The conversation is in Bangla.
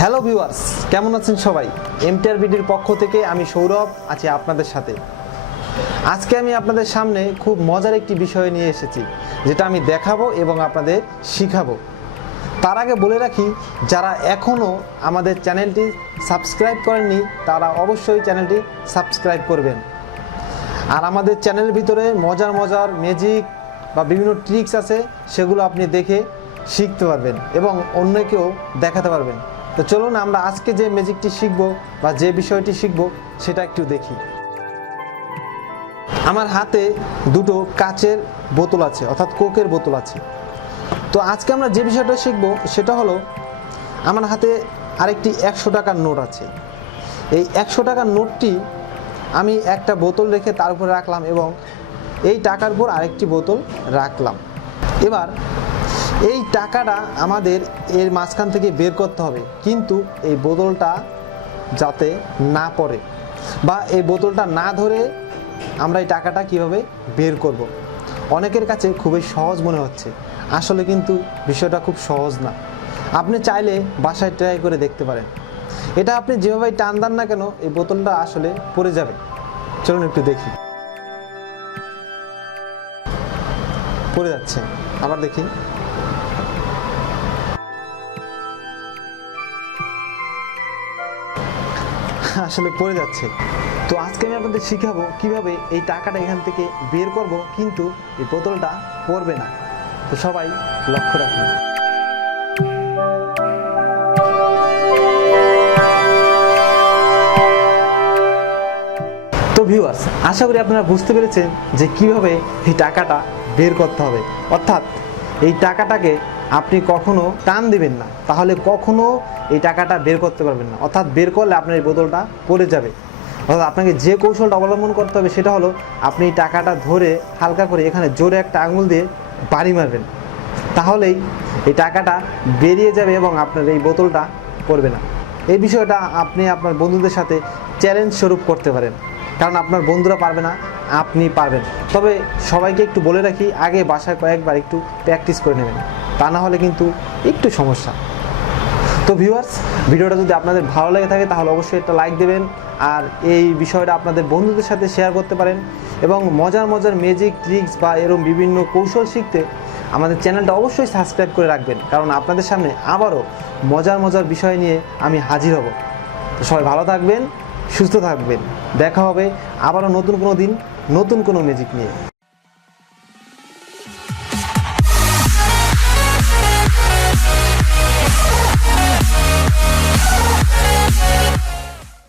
হ্যালো ভিউয়ার্স, কেমন আছেন সবাই? MTR ভিডিওর পক্ষ থেকে আমি সৌরভ আছি আপনাদের সাথে। আজকে আমি আপনাদের সামনে খুব মজার একটি বিষয় নিয়ে এসেছি, যেটা আমি দেখাবো এবং আপনাদের শিখাবো। তার আগে বলে রাখি, যারা এখনও আমাদের চ্যানেলটি সাবস্ক্রাইব করেননি তারা অবশ্যই চ্যানেলটি সাবস্ক্রাইব করবেন। আর আমাদের চ্যানেলের ভিতরে মজার মজার ম্যাজিক বা বিভিন্ন ট্রিক্স আছে, সেগুলো আপনি দেখে শিখতে পারবেন এবং অন্যকেও দেখাতে পারবেন। তো চলুন আমরা আজকে যে ম্যাজিকটি শিখব বা যে বিষয়টি শিখব সেটা একটু দেখি। আমার হাতে দুটো কাচের বোতল আছে, অর্থাৎ কোকের বোতল আছে। তো আজকে আমরা যে বিষয়টা শিখব সেটা হলো, আমার হাতে আরেকটি 100 টাকার নোট আছে। এই 100 টাকার নোটটি আমি একটা বোতল রেখে তার উপরে রাখলাম এবং এই টাকার উপর আরেকটি বোতল রাখলাম। এবার এই টাকাটা আমাদের এর মাঝখান থেকে বের করতে হবে, কিন্তু এই বোতলটা যাতে না পড়ে বা এই বোতলটা না ধরে আমরা এই টাকাটা কিভাবে বের করব। অনেকের কাছে খুবই সহজ মনে হচ্ছে, আসলে কিন্তু বিষয়টা খুব সহজ না। আপনি চাইলে বাসায় ট্রাই করে দেখতে পারেন। এটা আপনি যেভাবে টান দেন না কেন, এই বোতলটা আসলে পড়ে যাবে। চলুন একটু দেখি। পড়ে যাচ্ছে, আবার দেখি। আসলে পড়ে যাচ্ছে। তো আজকে আমি আপনাদের শিখাবো কিভাবে এই টাকাটা এখান থেকে বের করব, কিন্তু এই বোতলটা পড়বে না। তো সবাই লক্ষ্য রাখুন। তো ভিউয়ার্স, আশা করি আপনারা বুঝতে পেরেছেন যে কিভাবে এই টাকাটা বের করতে হবে। অর্থাৎ এই টাকাটাকে আপনি কখনো টান দিবেন না, তাহলে কখনো এই টাকাটা বের করতে পারবেন না। অর্থাৎ বের করলে আপনার এই বোতলটা পড়ে যাবে। অর্থাৎ আপনাকে যে কৌশলটা অবলম্বন করতে হবে সেটা হলো, আপনি এই টাকাটা ধরে হালকা করে এখানে জোরে একটা আঙুল দিয়ে বাড়ি মারবেন, তাহলেই এই টাকাটা বেরিয়ে যাবে এবং আপনার এই বোতলটা পড়বে না। এই বিষয়টা আপনি আপনার বন্ধুদের সাথে চ্যালেঞ্জ স্বরূপ করতে পারেন, কারণ আপনার বন্ধুরা পারবে না, আপনি পারবেন। তবে সবাইকে একটু বলে রাখি, আগে বাসায় কয়েকবার একটু প্র্যাকটিস করে নেবেন, তা না হলে কিন্তু একটু সমস্যা। তো ভিউয়ার্স, ভিডিওটা যদি আপনাদের ভালো লেগে থাকে তাহলে অবশ্যই একটা লাইক দেবেন, আর এই বিষয়টা আপনাদের বন্ধুদের সাথে শেয়ার করতে পারেন। এবং মজার মজার ম্যাজিক ট্রিক্স বা এরকম বিভিন্ন কৌশল শিখতে আমাদের চ্যানেলটা অবশ্যই সাবস্ক্রাইব করে রাখবেন, কারণ আপনাদের সামনে আবারও মজার মজার বিষয় নিয়ে আমি হাজির হব। তো সবাই ভালো থাকবেন, সুস্থ থাকবেন। দেখা হবে আবারও নতুন কোনো দিন, নতুন কোনো ম্যাজিক নিয়ে।